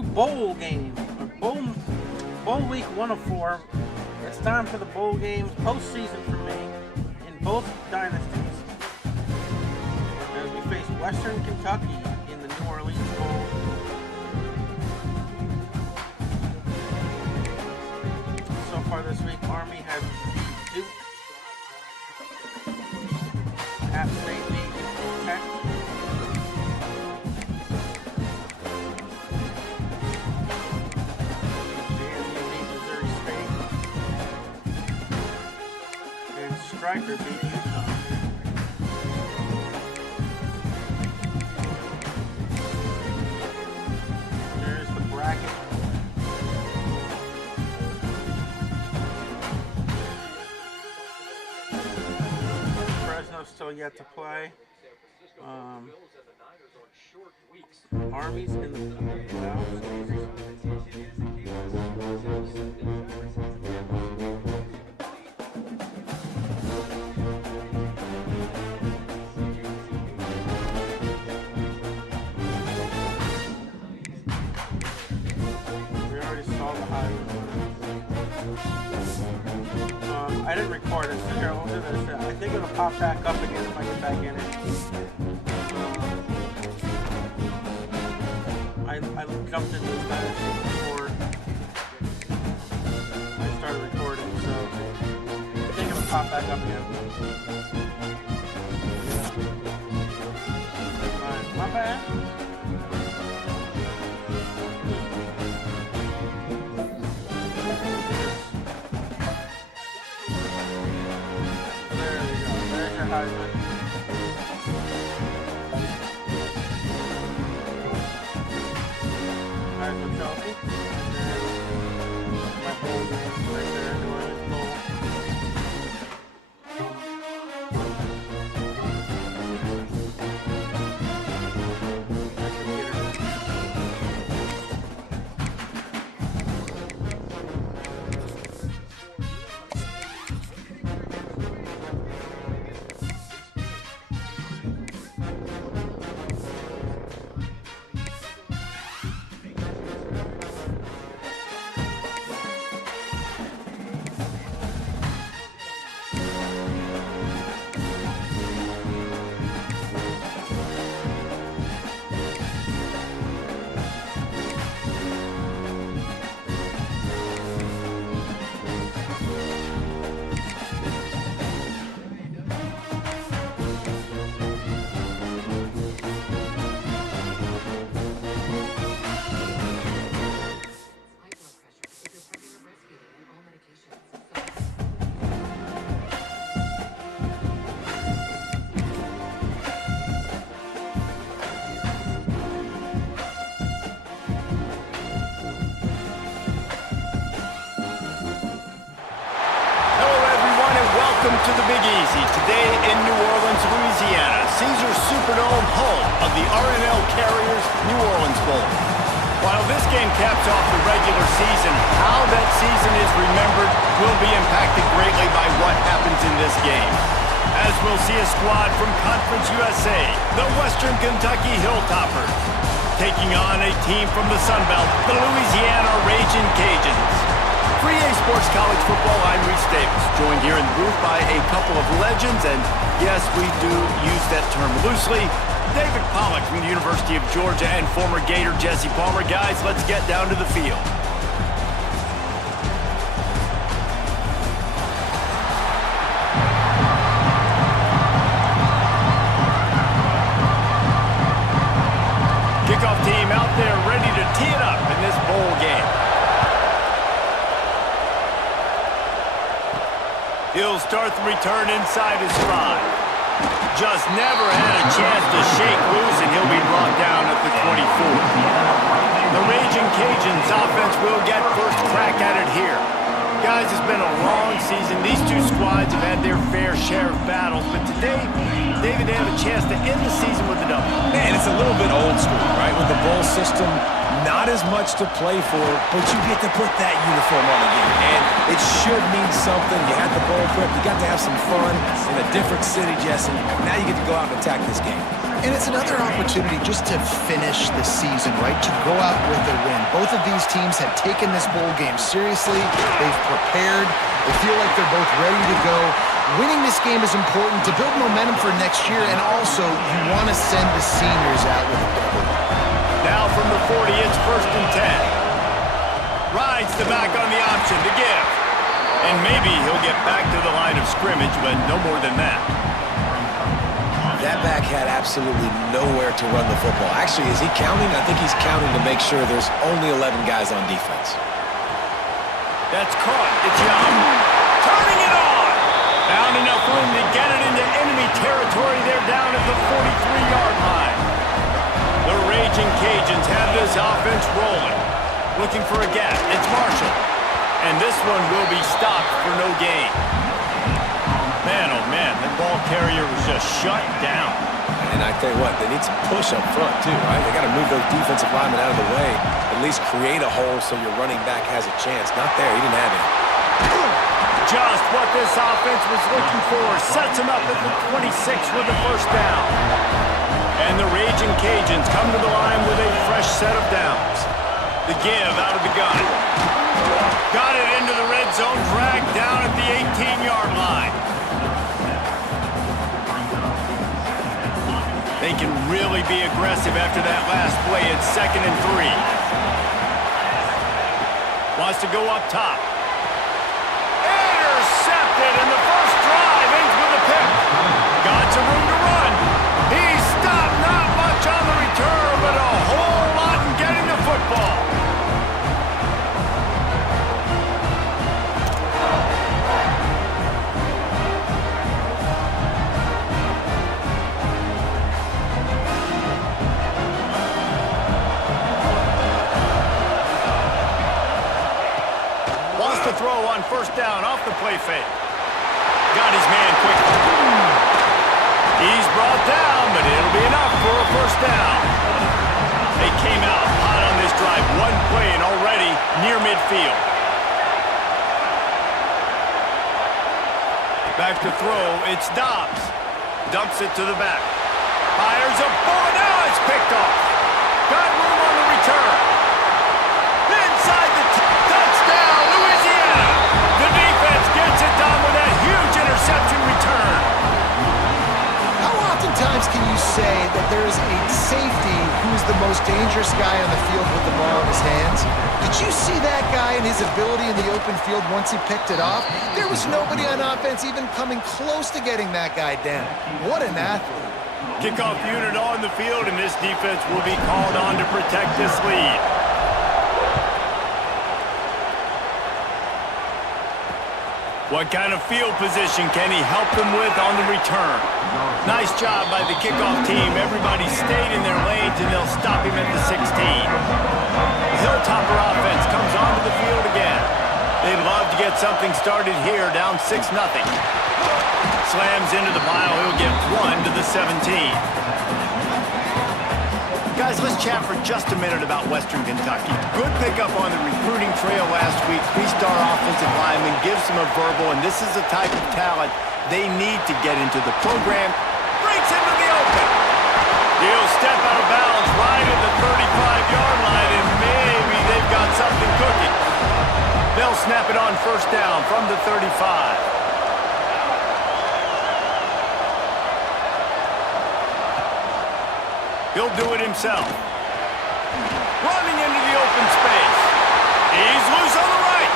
to bowl games. Bowl week 104. It's time for the bowl games postseason for me in both dynasties. As we face Western Kentucky in the New Orleans Bowl. So far this week, Army has beat Duke. App State beat Tech. Striker beat Utah. There's the bracket. Fresno's still yet to play. Army's in the playoffs. I didn't record it, so here, we'll do this. I think it'll pop back up again if I get back in it. I jumped into this dynasty before I started recording, so I think it'll pop back up again. Alright, not bad. Chelsea. My bowl game right there, New Orleans Bowl. Welcome to the Big Easy. Today in New Orleans, Louisiana, Caesars Superdome, home of the R+L Carriers New Orleans Bowl. While this game caps off the regular season, how that season is remembered will be impacted greatly by what happens in this game. As we'll see a squad from Conference USA, the Western Kentucky Hilltoppers, taking on a team from the Sun Belt, the Louisiana Ragin' Cajuns. Free A Sports College Football, I'm Reese Davis, joined here in the booth by a couple of legends, and yes, we do use that term loosely. David Pollock from the University of Georgia and former Gator Jesse Palmer. Guys, let's get down to the field. Kickoff team out there ready to tee it up in this bowl game. He'll start the return inside his 5. Just never had a chance to shake loose, and he'll be brought down at the 24. The Ragin' Cajuns offense will get first crack at it here. Guys, it's been a long season. These two squads have had their fair share of battles, but today, David, they have a chance to end the season with a W. Man, it's a little bit old school, right? With the bowl system Not as much to play for, but you get to put that uniform on again. And it should mean something. You had the bowl prep. You got to have some fun in a different city, Jesse. Now you get to go out and attack this game. And it's another opportunity just to finish the season, right? To go out with a win. Both of these teams have taken this bowl game seriously. They've prepared. They feel like they're both ready to go. Winning this game is important to build momentum for next year, and also you want to send the seniors out with a double. Now from the 40, it's 1st and 10. Rides the back on the option to give. And maybe he'll get back to the line of scrimmage, but no more than that. That back had absolutely nowhere to run the football. Actually, is he counting? I think he's counting to make sure there's only 11 guys on defense. That's caught. It's Young. Turning it on. Found enough room to get it into enemy territory. They're down at the 43-yard line. The Raging Cajuns have this offense rolling. Looking for a gap. It's Marshall. And this one will be stopped for no gain. Man, oh man, the ball carrier was just shut down. And I tell you what, they need some push up front too, right? They got to move those defensive linemen out of the way. At least create a hole so your running back has a chance. Not there, he didn't have it. Just what this offense was looking for. Sets him up at the 26 with the 1st down. And the Raging Cajuns come to the line with a fresh set of downs. The give out of the gun. Got it into the red zone, dragged down at the 18-yard line. They can really be aggressive after that last play. It's 2nd and 3. Wants to go up top. Intercepted, and the first drive ends with a pick. Got some room to run. He stopped, not much on the return, but a whole lot in getting the football. To throw on 1st down off the play fake. Got his man quickly. He's brought down, but it'll be enough for a 1st down. They came out hot on this drive. One play and already near midfield. Back to throw. It's Dobbs. Dumps it to the back. Fires a bullet. Now it's picked off. Got room on the return. Inside the touchdown. The defense gets it done with that huge interception return. How oftentimes can you say that there is a safety who's the most dangerous guy on the field with the ball in his hands? Did you see that guy and his ability in the open field once he picked it off? There was nobody on offense even coming close to getting that guy down. What an athlete. Kickoff unit on the field, and this defense will be called on to protect this lead. What kind of field position can he help them with on the return? Nice job by the kickoff team. Everybody stayed in their lanes, and they'll stop him at the 16. The Hilltopper offense comes onto the field again. They'd love to get something started here, down 6-0. Slams into the pile. He'll get 1 to the 17. Guys, let's chat for just a minute about Western Kentucky. Good pickup on the recruiting trail last week. 3-star offensive lineman gives them a verbal, and this is the type of talent they need to get into the program. Breaks into the open. He'll step out of bounds right at the 35-yard line, and maybe they've got something cooking. They'll snap it on 1st down from the 35. He'll do it himself. Running into the open space. He's loose on the right.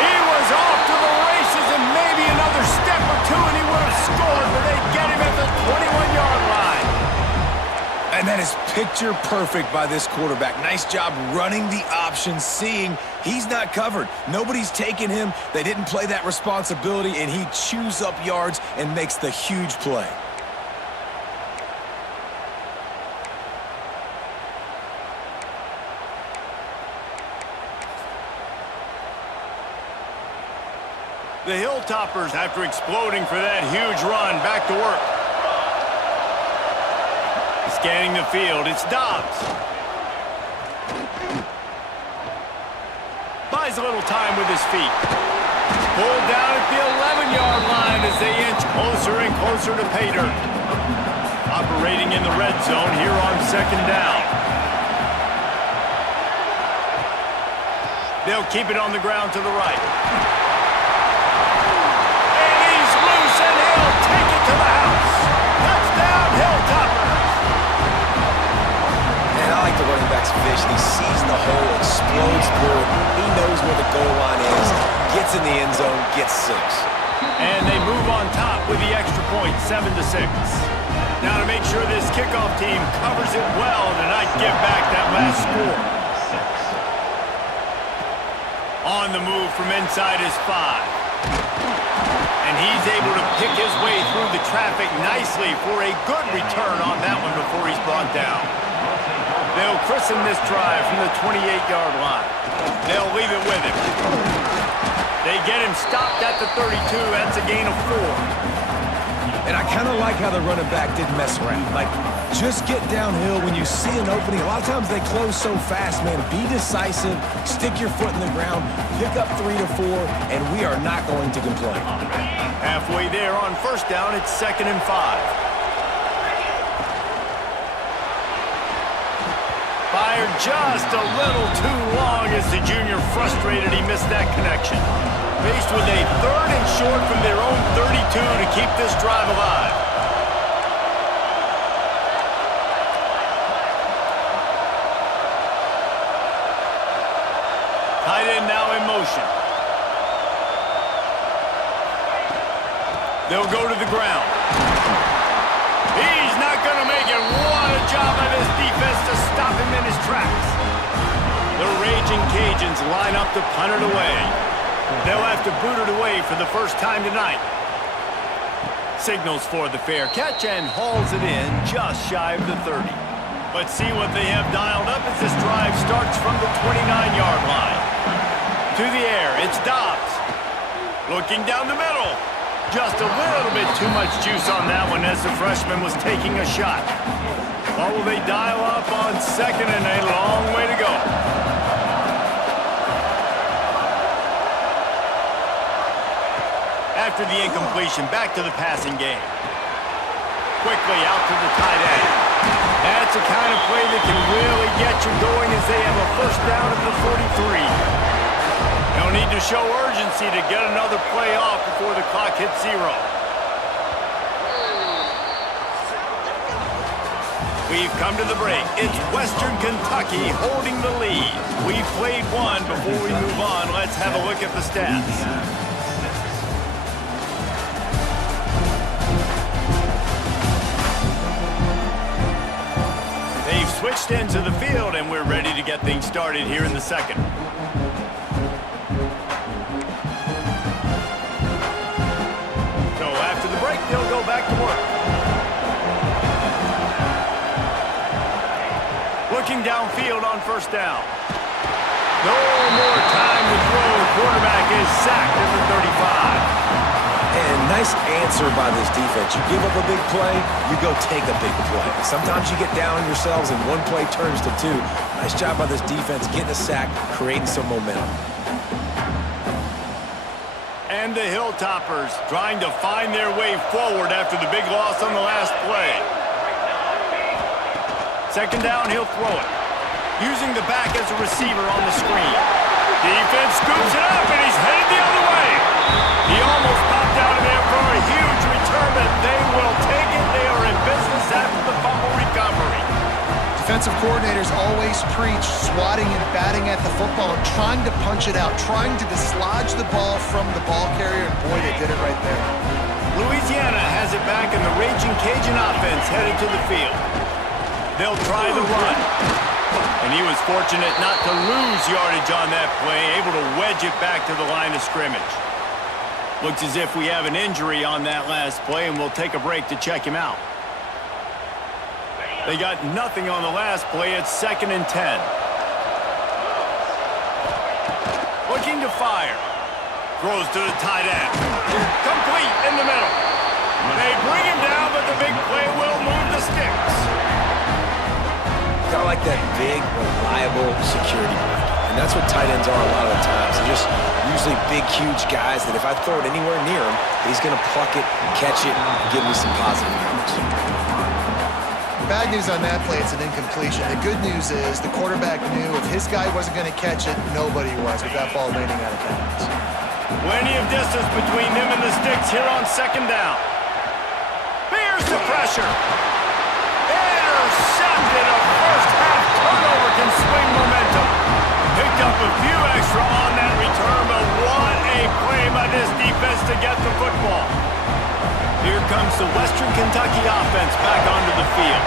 He was off to the races, and maybe another step or two, and he would have scored, but they get him at the 21-yard line. And that is picture perfect by this quarterback. Nice job running the option, seeing he's not covered. Nobody's taking him. They didn't play that responsibility, and he chews up yards and makes the huge play. The Hilltoppers, after exploding for that huge run, back to work. Scanning the field, it's Dobbs. buys a little time with his feet. Pulled down at the 11-yard line as they inch closer and closer to pay dirt. Operating in the red zone here on second down. They'll keep it on the ground to the right. And he's loose, and he'll take it to the house. Touchdown, Hilltoppers. And I like the running back's vision. He sees the hole, explodes through it. He knows where the goal line is, gets in the end zone, gets 6. And they move on top with the extra point, 7-6. Now to make sure this kickoff team covers it well to not give back that last score. On the move from inside his 5. And he's able to pick his way through the traffic nicely for a good return on that one before he's brought down. They'll christen this drive from the 28-yard line. They'll leave it with him. They get him stopped at the 32. That's a gain of 4. And I kind of like how the running back didn't mess around. Like, just get downhill when you see an opening. A lot of times they close so fast, man. Be decisive, stick your foot in the ground, pick up 3 to 4, and we are not going to complain. Halfway there on first down, it's 2nd and 5. Fired just a little too long as the junior frustrated he missed that connection. Faced with a 3rd and short from their own 32 to keep this drive alive. Tight end now in motion. They'll go to the ground. He's not going to make it. What a job by this defense to stop him in his tracks. The Raging Cajuns line up to punt it away. They'll have to boot it away for the first time tonight. Signals for the fair catch and hauls it in just shy of the 30. But see what they have dialed up as this drive starts from the 29-yard line. To the air, it's Dobbs. Looking down the middle. Just a little bit too much juice on that one as the freshman was taking a shot. Or will they dial up on 2nd and a long way to go? After the incompletion, back to the passing game. Quickly out to the tight end. That's the kind of play that can really get you going as they have a first down at the 43. They'll need to show urgency to get another play off before the clock hits 0. We've come to the break. It's Western Kentucky holding the lead. We've played one. Before we move on, let's have a look at the stats. They've switched into the field, and we're ready to get things started here in the second. So after the break, they'll go back to work. Looking downfield on first down. No more time to throw. The quarterback is sacked at the 35. And nice answer by this defense. You give up a big play, you go take a big play. Sometimes you get down on yourselves and one play turns to 2. Nice job by this defense getting a sack, creating some momentum. And the Hilltoppers trying to find their way forward after the big loss on the last play. 2nd down, he'll throw it. Using the back as a receiver on the screen. Defense scoops it up, and he's headed the other way. He almost popped out of there for a huge return, but they will take it. They are in business after the fumble recovery. Defensive coordinators always preach swatting and batting at the football and trying to punch it out, trying to dislodge the ball from the ball carrier, and boy, they did it right there. Louisiana has it back, and the Raging Cajun offense headed to the field. They'll try the run. And he was fortunate not to lose yardage on that play, able to wedge it back to the line of scrimmage. Looks as if we have an injury on that last play, and we'll take a break to check him out. They got nothing on the last play. It's 2nd and 10. Looking to fire. Throws to the tight end. Complete in the middle. They bring him down, but the big play will move the sticks. Kind of like that big, reliable security blanket. And And that's what tight ends are a lot of the times. They're just usually big, huge guys that if I throw it anywhere near him, he's going to pluck it, catch it, and give me some positive yards. Bad news on that play, it's an incompletion. The good news is the quarterback knew if his guy wasn't going to catch it, nobody was with that ball landing out of bounds. Plenty of distance between him and the sticks here on second down. Here's the pressure. Intercepted. A first half turnover can swing momentum. Picked up a few extra on that return, but what a play by this defense to get the football. Here comes the Western Kentucky offense back onto the field.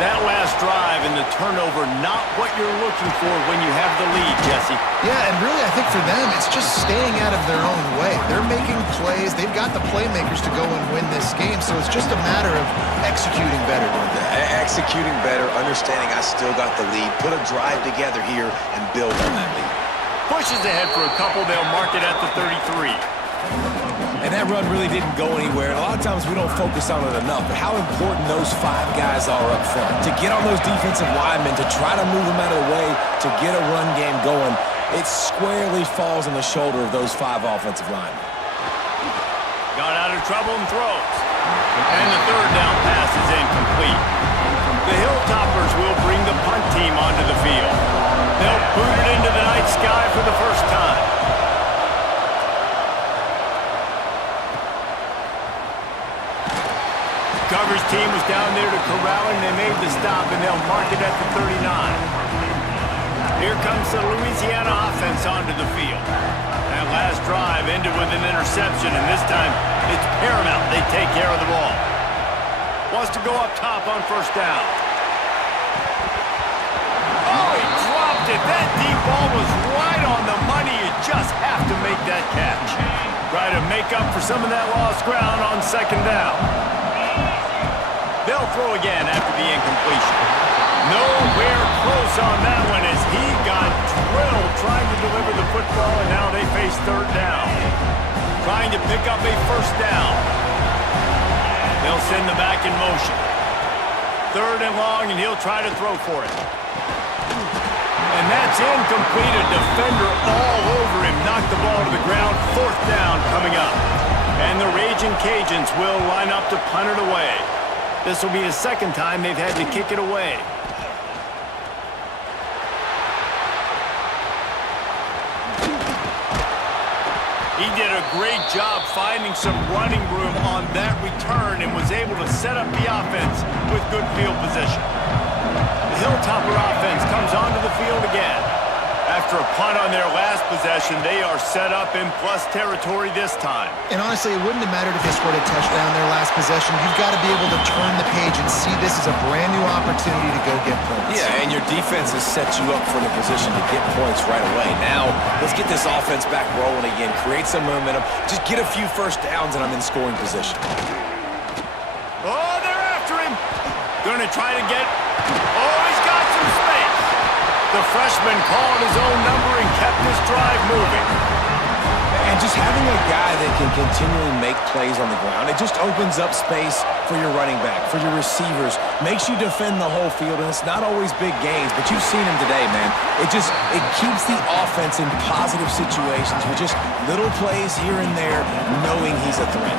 That last drive and the turnover, not what you're looking for when you have the lead, Jesse. Yeah, and really I think for them, it's just staying out of their own way. They're making plays. They've got the playmakers to go and win this game, so it's just a matter of executing better. Executing better, understanding I still got the lead, put a drive together here and build on that lead. Pushes ahead for a couple. They'll mark it at the 33. And that run really didn't go anywhere. And a lot of times we don't focus on it enough, but how important those 5 guys are up front. To get on those defensive linemen, to try to move them out of the way, to get a run game going, it squarely falls on the shoulder of those 5 offensive linemen. Got out of trouble and throws. And the third down pass is incomplete. The Hilltoppers will bring the punt team onto the field. They'll boot it into the night sky for the first time. Coverage team was down there to corral him. They made the stop, and they'll mark it at the 39. Here comes the Louisiana offense onto the field. That last drive ended with an interception, and this time it's paramount they take care of the ball. Wants to go up top on first down. Oh, he dropped it. That deep ball was right on the money. You just have to make that catch. Try to make up for some of that lost ground on second down. They'll throw again after the incompletion. Nowhere close on that one as he got drilled trying to deliver the football, and now they face third down. Trying to pick up a first down. They'll send the back in motion. Third and long, and he'll try to throw for it. And that's incomplete. A defender all over him. Knocked the ball to the ground. Fourth down coming up. And the Raging Cajuns will line up to punt it away. This will be the second time they've had to kick it away. He did a great job finding some running room on that return and was able to set up the offense with good field position. The Hilltopper offense comes onto the field again. After a punt on their last possession, they are set up in plus territory this time. And honestly, it wouldn't have mattered if they scored a touchdown their last possession. You've got to be able to turn the page and see this as a brand new opportunity to go get points. Yeah, and your defense has set you up for the position to get points right away. Now, let's get this offense back rolling again, create some momentum, just get a few first downs, and I'm in scoring position. Oh, they're after him. Gonna try to get... Oh, he's got some space. The freshman called his own number and kept this drive moving. And just having a guy that can continually make plays on the ground, it just opens up space for your running back, for your receivers, makes you defend the whole field, and it's not always big gains, but you've seen him today, man. It keeps the offense in positive situations with just little plays here and there, knowing he's a threat.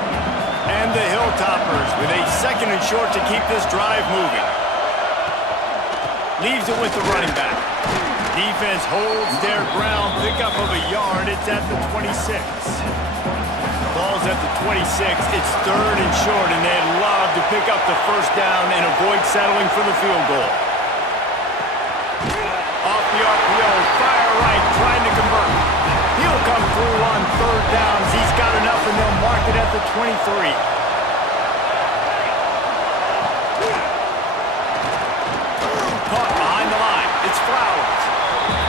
And the Hilltoppers with a second and short to keep this drive moving. Leaves it with the running back. Defense holds their ground, pick up of a yard. It's at the 26. Ball's at the 26. It's third and short, and they'd love to pick up the first down and avoid settling for the field goal. Off the RPO, fire right, trying to convert. He'll come through on third downs. He's got enough, and they'll mark it at the 23. Caught behind the line. It's Flowers.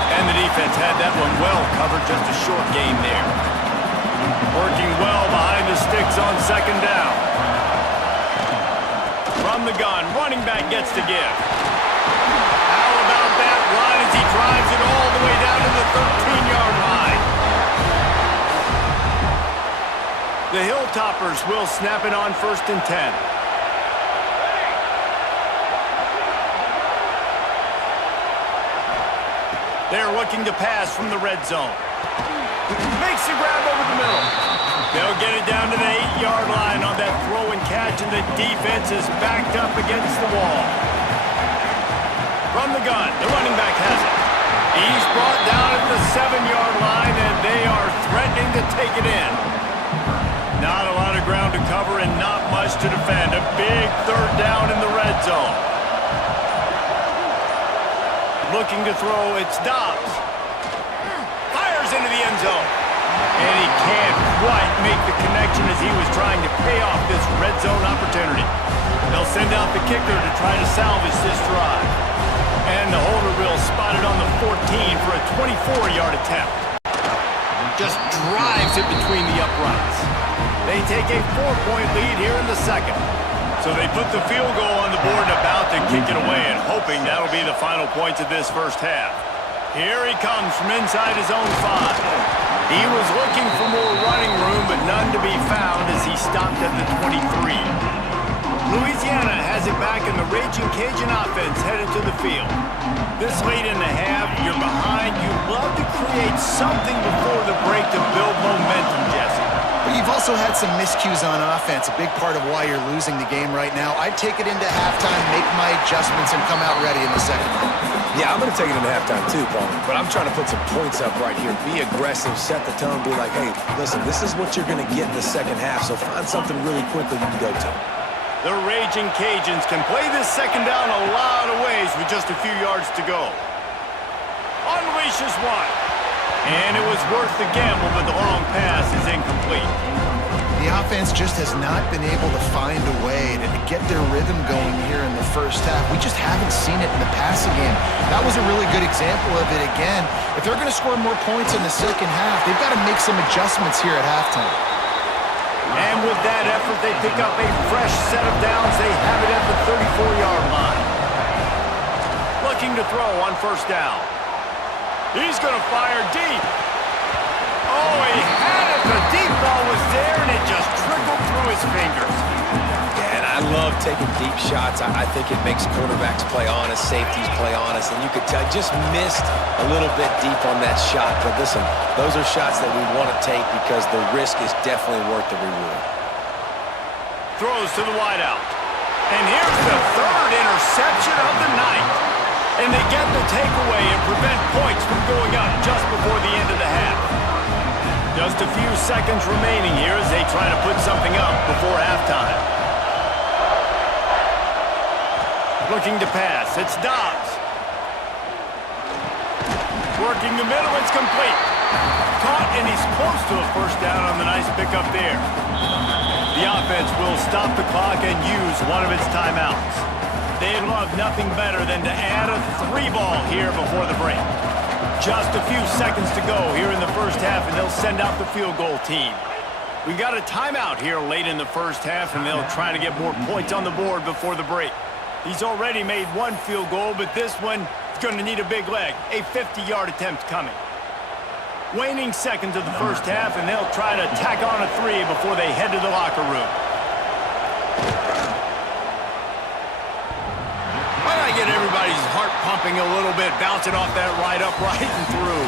And the defense had that one well covered. Just a short gain there. Working well behind the sticks on second down. From the gun, running back gets to give. How about that run as he drives it all the way down to the 13-yard line? The Hilltoppers will snap it on first and 10. They're looking to pass from the red zone. Makes the grab over the middle. They'll get it down to the 8-yard line on that throw and catch, and the defense is backed up against the wall. From the gun, the running back has it. He's brought down at the 7-yard line, and they are threatening to take it in. Not a lot of ground to cover and not much to defend. A big third down in the red zone. Looking to throw, it's Dobbs. Fires into the end zone. And he can't quite make the connection as he was trying to pay off this red zone opportunity. They'll send out the kicker to try to salvage this drive. And the holder reel spotted on the 14 for a 24-yard attempt. Just drives it between the uprights. They take a 4-point lead here in the second. So they put the field goal on the board and about to kick it away, and hoping that'll be the final points of this first half. Here he comes from inside his own 5. He was looking for more running room, but none to be found as he stopped at the 23. Louisiana has it back, and the Raging Cajun offense headed to the field. This late in the half, you're behind. You love to create something before the break to build momentum, Jesse. But you've also had some miscues on offense, a big part of why you're losing the game right now. I'd take it into halftime, make my adjustments, and come out ready in the second half. Yeah, I'm going to take it into halftime too, Paul. But I'm trying to put some points up right here. Be aggressive, set the tone, be like, hey, listen, this is what you're going to get in the second half, so find something really quickly you can go to. The Raging Cajuns can play this second down a lot of ways with just a few yards to go. Unleashes one. And it was worth the gamble, but the long pass is incomplete. The offense just has not been able to find a way to get their rhythm going here in the first half. We just haven't seen it in the passing game. That was a really good example of it again. If they're going to score more points in the second half, they've got to make some adjustments here at halftime. And with that effort, they pick up a fresh set of downs. They have it at the 34-yard line. Looking to throw on first down. He's going to fire deep. Oh, he had it. The deep ball was there, and it just trickled through his fingers. Yeah, and I love taking deep shots. I think it makes quarterbacks play honest, safeties play honest, and you could tell just missed a little bit deep on that shot. But listen, those are shots that we want to take because the risk is definitely worth the reward. Throws to the wideout. And here's the third interception of the night. And they get the takeaway and prevent points from going up just before the end of the half. Just a few seconds remaining here as they try to put something up before halftime. Looking to pass. It's Dobbs. Working the middle. It's complete. Caught, and he's close to a first down on the nice pickup there. The offense will stop the clock and use one of its timeouts. They'd love nothing better than to add a 3-ball here before the break. Just a few seconds to go here in the first half, and they'll send out the field goal team. We got a timeout here late in the first half, and they'll try to get more points on the board before the break. He's already made one field goal, but this one is going to need a big leg. A 50-yard attempt coming. Waning seconds of the first half, and they'll try to tack on a 3 before they head to the locker room. Get everybody's heart pumping a little bit, bouncing off that right upright and through.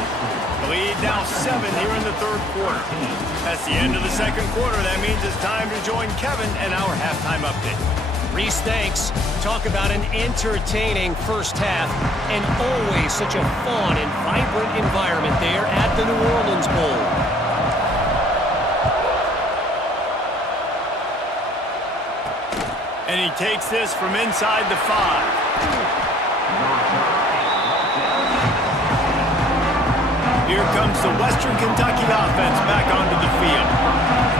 The lead now 7 here in the third quarter. That's the end of the second quarter. That means it's time to join Kevin and our halftime update. Reese, thanks. Talk about an entertaining first half and always such a fun and vibrant environment there at the New Orleans Bowl. And he takes this from inside the 5. Here comes the Western Kentucky offense back onto the field.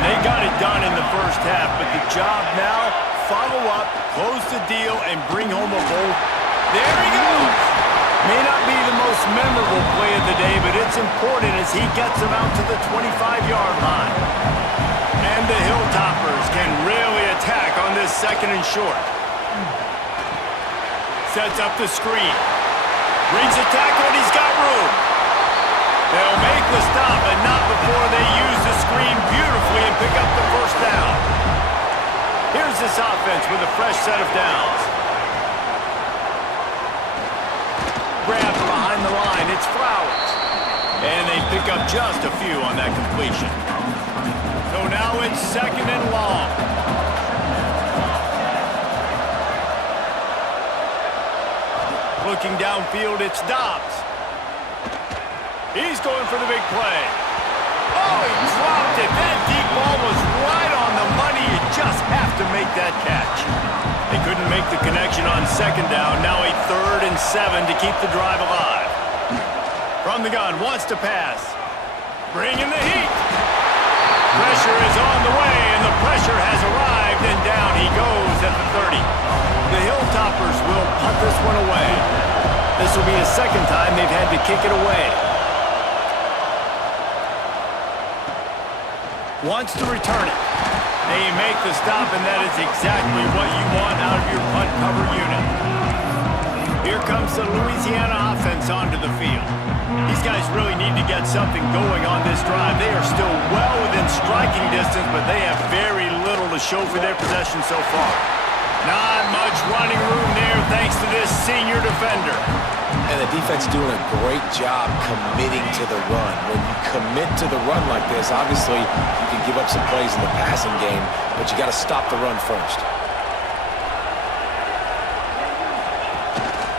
They got it done in the first half, but the job now, follow up, close the deal, and bring home a bowl. There he goes! May not be the most memorable play of the day, but it's important as he gets them out to the 25-yard line. And the Hilltoppers can really attack on this second and short. Sets up the screen. Brings a tackle, and he's got room. They'll make the stop, but not before they use the screen beautifully and pick up the first down. Here's this offense with a fresh set of downs. Grabbed behind the the line. It's Flowers. And they pick up just a few on that completion. So now it's 2nd and long. Looking downfield, it's Dobbs. He's going for the big play. Oh, he dropped it. That deep ball was right on the money. You just have to make that catch. They couldn't make the connection on 2nd down. Now a 3rd and 7 to keep the drive alive. From the gun, wants to pass. Bringing the heat. Pressure is on the way, and the pressure has arrived, and down he goes at the 30. The Hilltoppers will punt this one away. This will be the 2nd time they've had to kick it away. Wants to return it. They make the stop, and that is exactly what you want out of your punt cover unit. Here comes the Louisiana offense onto the field. These guys really need to get something going on this drive. They are still well within striking distance, but they have very little to show for their possession so far. Not much running room there thanks to this senior defender. And the defense doing a great job committing to the run. When you commit to the run like this, obviously you can give up some plays in the passing game, but you got to stop the run first.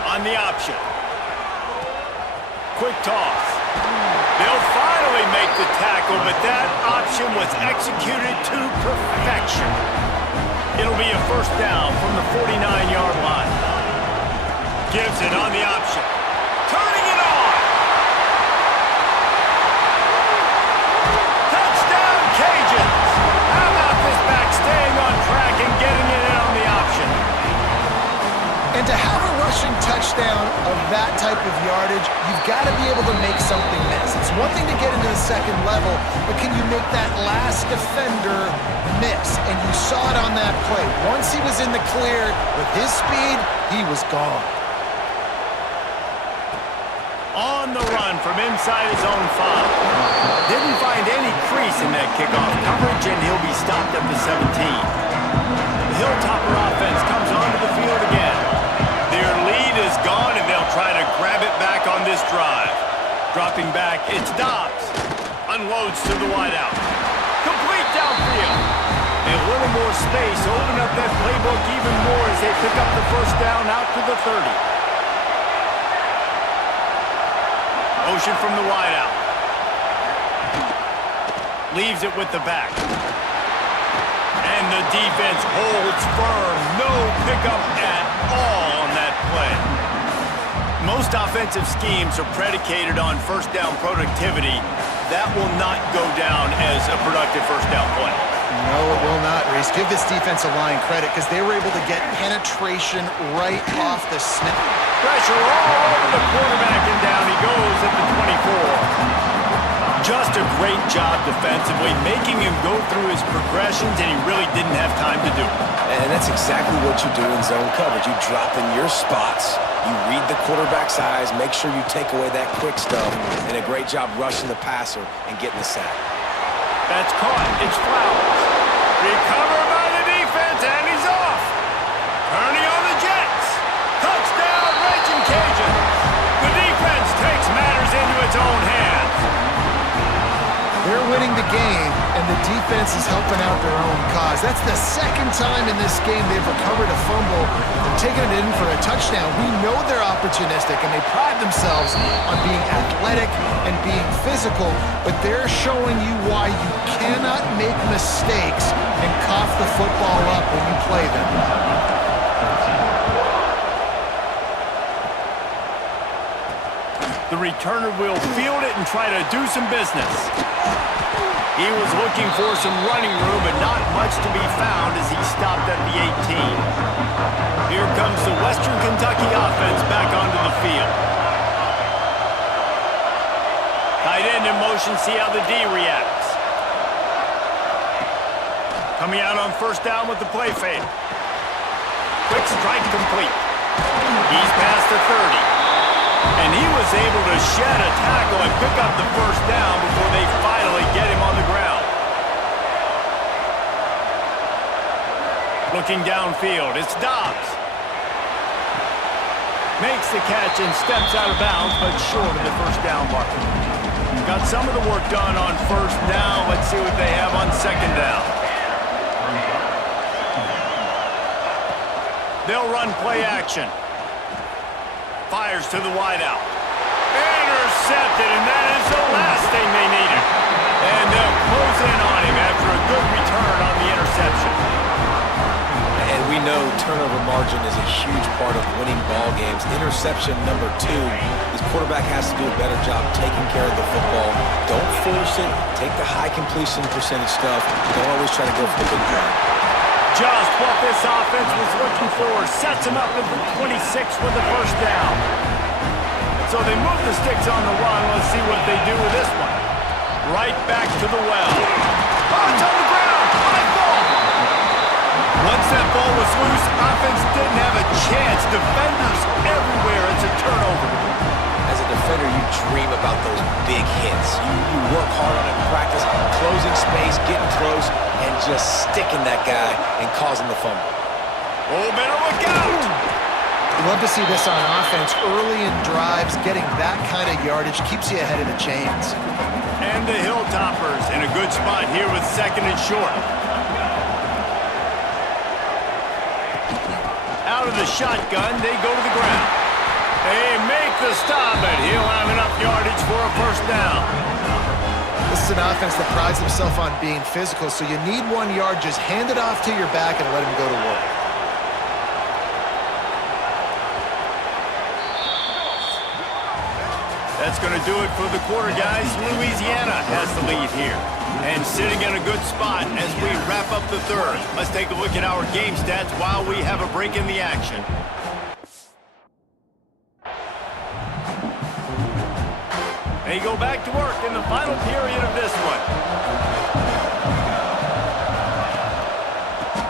On the option. Quick toss. They'll finally make the tackle, but that option was executed to perfection. It'll be a 1st down from the 49-yard line. Gibson on the option. Turning it on. Touchdown, Cajuns. How about this back staying on track and getting it in on the option? And to have a rushing touchdown of that type of yardage, you've got to be able to make something miss. It's one thing to get into the 2nd level, but can you make that last defender miss? And you saw it on that play. Once he was in the clear, with his speed, he was gone. On the run from inside his own 5. Didn't find any crease in that kickoff coverage, and he'll be stopped at the 17. The Hilltopper offense comes onto the field again. Their lead is gone, and they'll try to grab it back on this drive. Dropping back, it's Dobbs. Unloads to the wideout. Complete downfield. A little more space, open up that playbook even more as they pick up the 1st down out to the 30. Motion from the wideout. Leaves it with the back. And the defense holds firm. No pickup at all on that play. Most offensive schemes are predicated on 1st down productivity. That will not go down as a productive 1st down play. No, it will not, Reese. Give this defensive line credit because they were able to get penetration right off the snap. Pressure all over the quarterback, and down he goes at the 24. Just a great job defensively, making him go through his progressions, and he really didn't have time to do it. And that's exactly what you do in zone coverage. You drop in your spots, you read the quarterback's eyes, make sure you take away that quick stuff, and a great job rushing the passer and getting the sack. That's caught. It's Flowers. Recovered by the defense, and he's off. Turning on the Jets. Touchdown, Raging Cajuns. The defense takes matters into its own hands. They're winning the game, and the defense is helping out their own cause. That's the 2nd time in this game they've recovered a fumble and taken it in for a touchdown. We know they're opportunistic, and they pride themselves on being athletic and being physical, but they're showing you why you cannot make mistakes and cough the football up when you play them. The returner will field it and try to do some business. He was looking for some running room, but not much to be found as he stopped at the 18. Here comes the Western Kentucky offense back onto the field. Tight end in motion, see how the D reacts. Coming out on 1st down with the play fake. Quick strike complete. He's past the 30. And he was able to shed a tackle and pick up the 1st down before they finally get him on the ground. Looking downfield, it's Dobbs. Makes the catch and steps out of bounds, but short of the first down marker. Got some of the work done on first down. Let's see what they have on second down. They'll run play action. Fires to the wideout. Intercepted, and that is the last thing they needed. And they'll close in on him after a good return on the interception. And we know turnover margin is a huge part of winning ball games. Interception number 2. This quarterback has to do a better job taking care of the football. Don't force it. Take the high completion percentage stuff. Don't always try to go for the big play. Just what this offense was looking for. Sets him up at the 26 with the first down. So they move the sticks on the run. Let's see what they do with this one. Right back to the well. Oh, it's on the ground. High ball. Once that ball was loose, offense didn't have a chance. Defenders everywhere. It's a turnover. As a defender, you dream about those big hits. You work hard on it in practice, closing space, getting close, and just sticking that guy and causing the fumble. Oh, better look out! You love to see this on offense. Early in drives, getting that kind of yardage keeps you ahead of the chains. And the Hilltoppers in a good spot here with second and short. Out of the shotgun, they go to the ground. They make the stop, and he'll have enough yardage for a first down. This is an offense that prides himself on being physical, so you need 1 yard, just hand it off to your back and let him go to work. That's going to do it for the quarter, guys. Louisiana has the lead here. And sitting in a good spot as we wrap up the third. Let's take a look at our game stats while we have a break in the action. They go back to work in the final period of this one.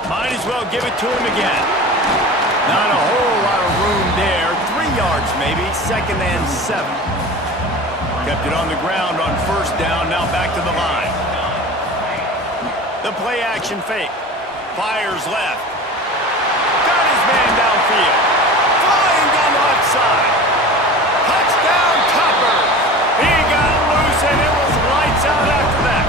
Might as well give it to him again. Not a whole lot of room there. 3 yards maybe, second and 7. Kept it on the ground on first down, now back to the line. The play action fake. Fires left. Got his man downfield. Flying down the left side. Touchdown, Toppers. He got loose, and it was lights out after that.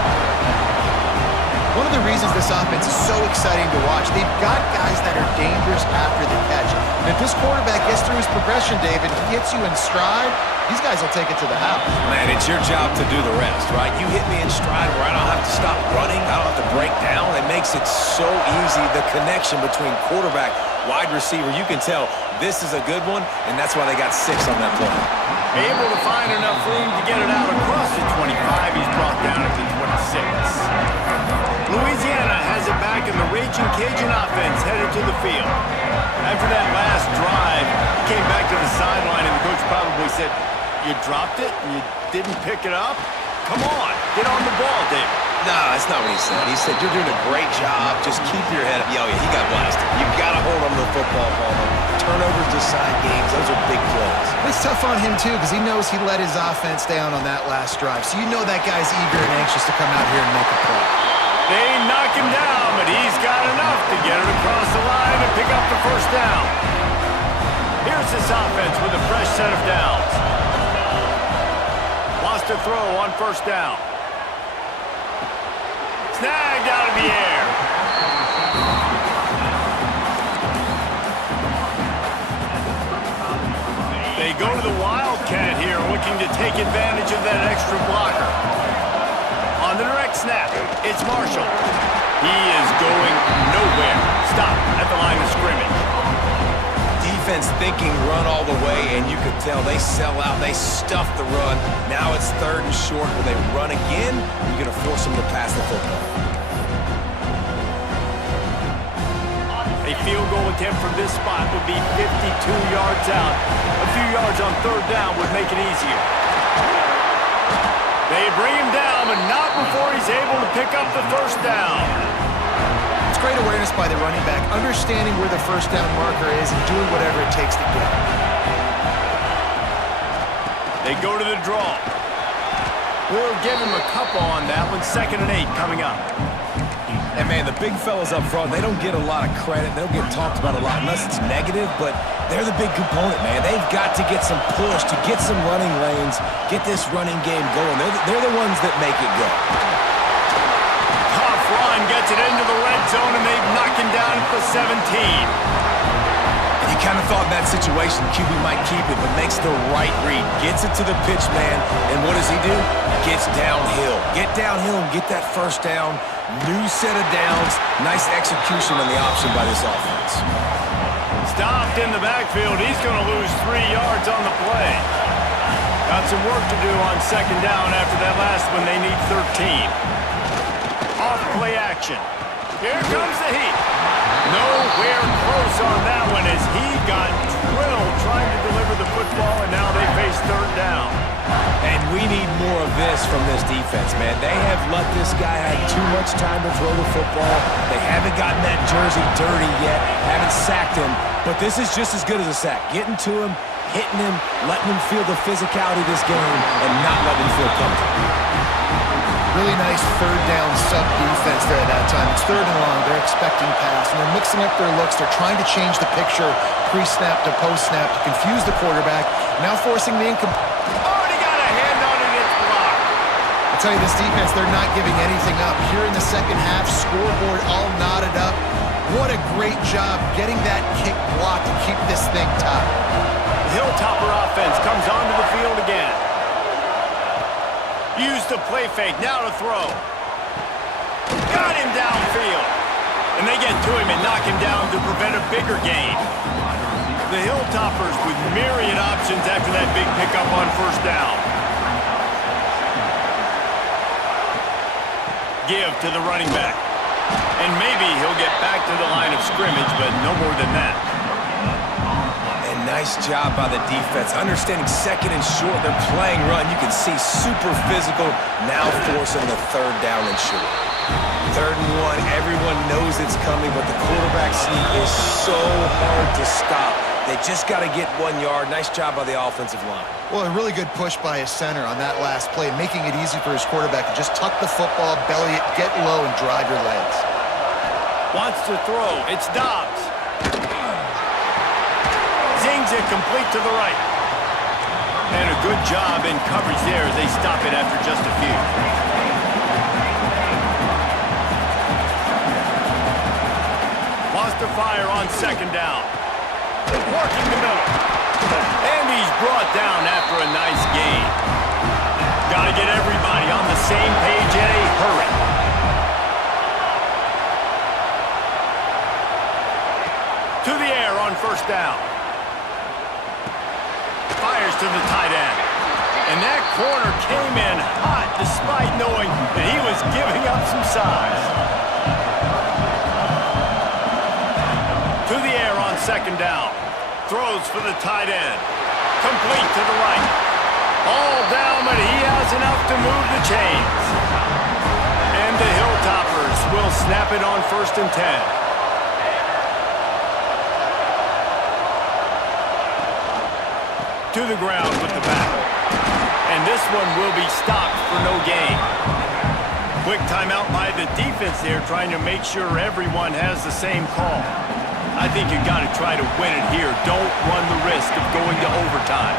One of the reasons this offense is so exciting to watch, they've got guys that are dangerous after the catch. And if this quarterback gets through his progression, David, gets you in stride, these guys will take it to the house. Man, it's your job to do the rest, right? You hit me in stride where I don't have to stop running. I don't have to break down. It makes it so easy, the connection between quarterback, wide receiver. You can tell this is a good one, and that's why they got 6 on that play. Able to find enough room to get it out across the 25. He's brought down at the 26. Louisiana has it back, and the Raging Cajun offense headed to the field. After that last drive, he came back to the sideline, and the coach probably said, "You dropped it and you didn't pick it up? Come on, get on the ball, David." No, that's not what he said. He said, "You're doing a great job. Just keep your head up." Yeah, he got blasted. You've got to hold on to the football, Palmer. Turnovers decide games. Those are big plays. It's tough on him, too, because he knows he let his offense down on that last drive. So you know that guy's eager and anxious to come out here and make a play. They knock him down, but he's got enough to get it across the line and pick up the first down. Here's this offense with a fresh set of downs. Wants to throw on first down. Snagged out of the air. They go to the Wildcat here, looking to take advantage of that extra blocker. On the direct snap, it's Marshall. He is going nowhere. Stop at the line of scrimmage. Defense thinking run all the way, and you could tell they sell out. They stuff the run. Now it's 3rd and short. Will they run again? You're going to force them to pass the football. A field goal attempt from this spot would be 52 yards out. A few yards on 3rd down would make it easier. They bring him down, but not before he's able to pick up the first down. It's great awareness by the running back, understanding where the first down marker is and doing whatever it takes to get it. They go to the draw. We'll give him a couple on that one. 2nd and 8 coming up. And And, man, the big fellas up front, they don't get a lot of credit. They don't get talked about a lot unless it's negative, but they're the big component, man. They've got to get some push, to get some running lanes, get this running game going. They're the ones that make it go. Tough run, gets it into the red zone, and they knock him down at the 17. You kind of thought in that situation QB might keep it, but makes the right read. Gets it to the pitch man, and what does he do? Gets downhill. Get downhill and get that first down. New set of downs. Nice execution on the option by this offense. Stopped in the backfield. He's going to lose 3 yards on the play. Got some work to do on second down after that last one. They need 13. Off play action. Here comes the heat. Nowhere close on that one as he got drilled trying to deliver the football, and now they face third down. And we need more of this from this defense, man. They have let this guy have too much time to throw the football. They haven't gotten that jersey dirty yet, haven't sacked him, but this is just as good as a sack. Getting to him, hitting him, letting him feel the physicality of this game, and not letting him feel comfortable. Really nice third down sub defense there at that time. It's third and long. They're expecting pass, and they're mixing up their looks. They're trying to change the picture pre-snap to post-snap to confuse the quarterback, now forcing the incomplete. Already got a hand on it, it's blocked. I'll tell you, this defense, they're not giving anything up. Here in the second half, scoreboard all knotted up. What a great job getting that kick blocked to keep this thing tied. The Hilltopper offense comes onto the field again. Use the play fake, now to throw. Got him downfield. And they get to him and knock him down to prevent a bigger gain. The Hilltoppers with myriad options after that big pickup on first down. Give to the running back. And maybe he'll get back to the line of scrimmage, but no more than that. Nice job by the defense. Understanding second and short, they're playing run. You can see super physical, now forcing the third down and short. Third and one, everyone knows it's coming, but the quarterback sneak is so hard to stop. They just got to get 1 yard. Nice job by the offensive line. Well, a really good push by his center on that last play, making it easy for his quarterback to just tuck the football, belly it, get low, and drive your legs. Wants to throw. It's Dobbs. Zings it complete to the right. And a good job in coverage there as they stop it after just a few. Wants to fire on second down. Working the middle. And he's brought down after a nice gain. Got to get everybody on the same page in a hurry. To the air on first down. Fires to the tight end. And that corner came in hot despite knowing that he was giving up some size. To the air on second down. Throws for the tight end. Complete to the right. All down, but he has enough to move the chains. And the Hilltoppers will snap it on 1st and 10. To the ground with the back. And this one will be stopped for no gain. Quick timeout by the defense there, trying to make sure everyone has the same call. I think you got to try to win it here. Don't run the risk of going to overtime.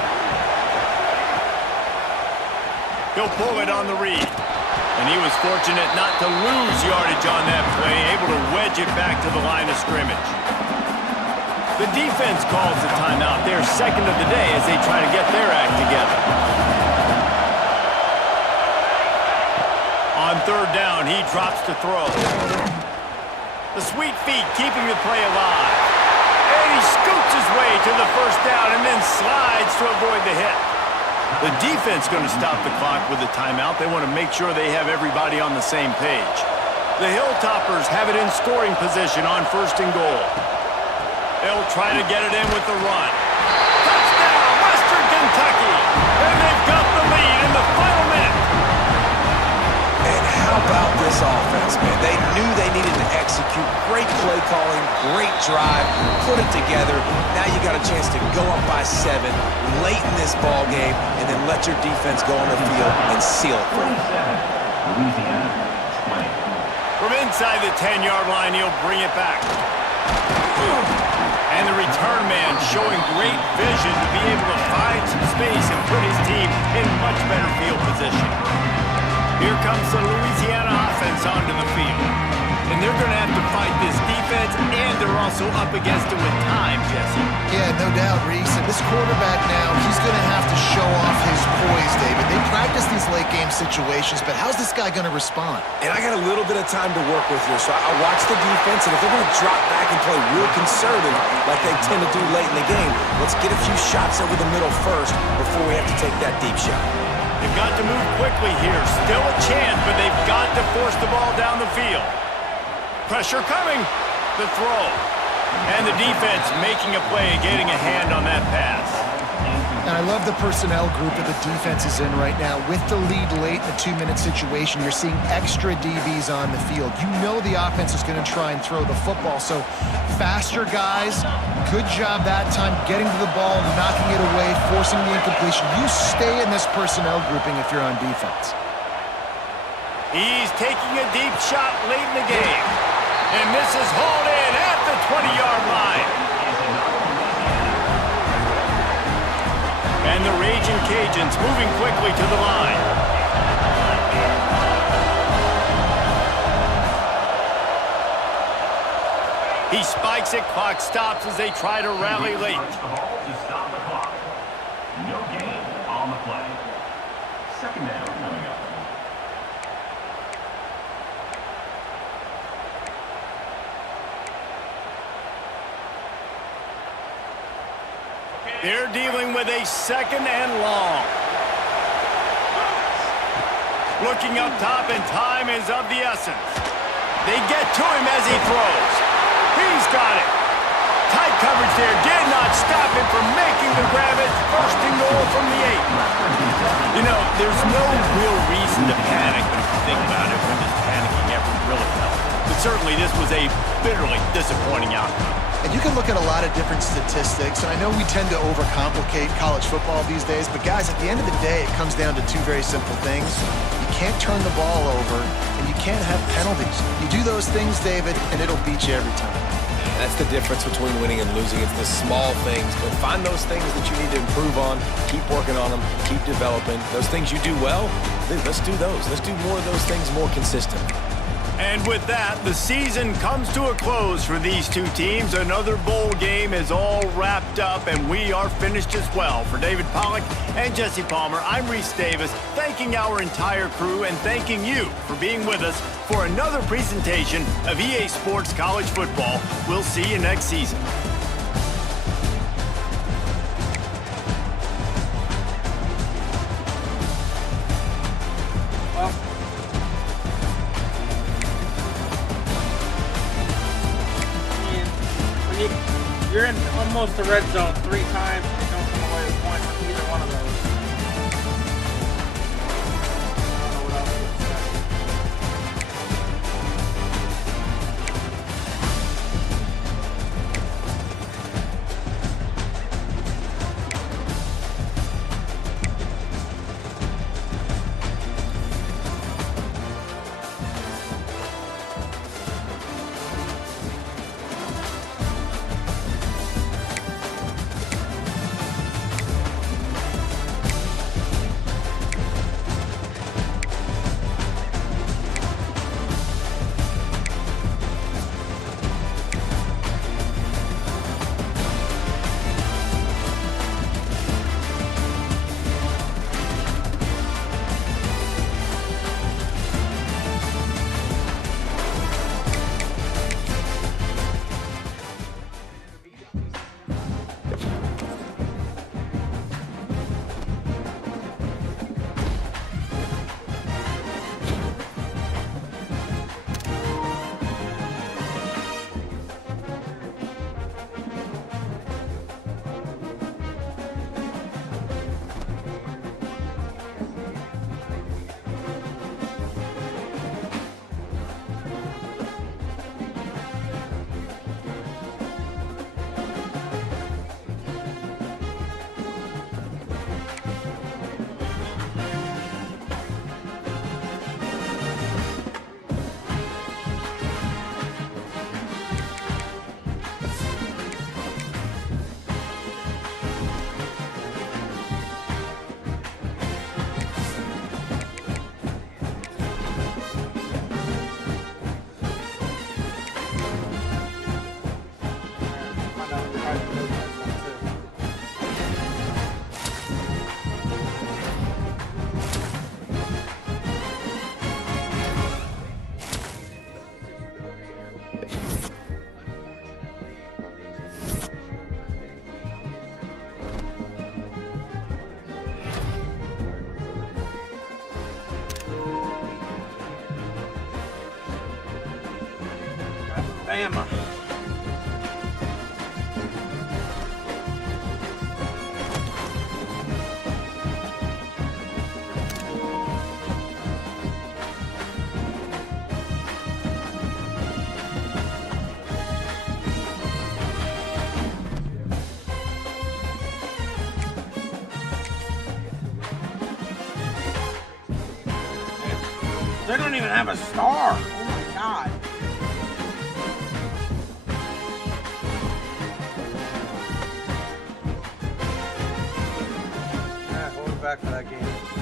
He'll pull it on the read. And he was fortunate not to lose yardage on that play, able to wedge it back to the line of scrimmage. The defense calls the timeout. They're second of the day as they try to get their act together. On third down, he drops to throw. The sweet feet keeping the play alive. And he scoots his way to the first down and then slides to avoid the hit. The defense going to stop the clock with the timeout. They want to make sure they have everybody on the same page. The Hilltoppers have it in scoring position on 1st and goal. They'll try to get it in with the run. Touchdown, Western Kentucky! And they've got the lead in the final minute. And how about this offense, man? They knew they needed to execute. Great play calling, great drive, put it together. Now you got a chance to go up by 7 late in this ball game and then let your defense go on the field and seal it for you. From inside the 10-yard line, he'll bring it back. And the return man showing great vision to be able to find some space and put his team in much better field position. Here comes the Louisiana offense onto the field. And they're going to have to fight this defense, and they're also up against it with time, Jesse. Yeah, no doubt, Reese. And this quarterback now, he's going to have to show off his poise, David. They practice these late-game situations, but how's this guy going to respond? And I got a little bit of time to work with here, so I'll watch the defense, and if they're going to drop back and play real conservative like they tend to do late in the game, let's get a few shots over the middle first before we have to take that deep shot. They've got to move quickly here. Still a chance, but they've got to force the ball down the field. Pressure coming. The throw. And the defense making a play and getting a hand on that pass. And I love the personnel group that the defense is in right now. With the lead late in the 2-minute situation, you're seeing extra DBs on the field. You know the offense is going to try and throw the football. So faster guys, good job that time getting to the ball, knocking it away, forcing the incompletion. You stay in this personnel grouping if you're on defense. He's taking a deep shot late in the game. And this is hauled in at the 20-yard line. And the Raging Cajuns moving quickly to the line. He spikes it, clock stops as they try to rally late. No gain on the play. Second down coming up. They're dealing with a second and long. Looking up top, and time is of the essence. They get to him as he throws. He's got it. Tight coverage there did not stop him from making the grab. It's first and goal from the 8. You know, there's no real reason to panic, but if you think about it, when does panicking ever really help? But certainly this was a bitterly disappointing outcome. And you can look at a lot of different statistics, and I know we tend to overcomplicate college football these days, but guys, at the end of the day, it comes down to two very simple things. You can't turn the ball over, and you can't have penalties. You do those things, David, and it'll beat you every time. That's the difference between winning and losing. It's the small things, but find those things that you need to improve on, keep working on them, keep developing. Those things you do well, let's do those. Let's do more of those things more consistently. And with that, the season comes to a close for these two teams. Another bowl game is all wrapped up, and we are finished as well. For David Pollack and Jesse Palmer, I'm Reese Davis, thanking our entire crew and thanking you for being with us for another presentation of EA Sports College Football. We'll see you next season. You're in almost the red zone 3 times and you don't come away with points from either one of those. I don't know what else to say. Bama. They don't even have a star. Oh my God. Hold it back for that game.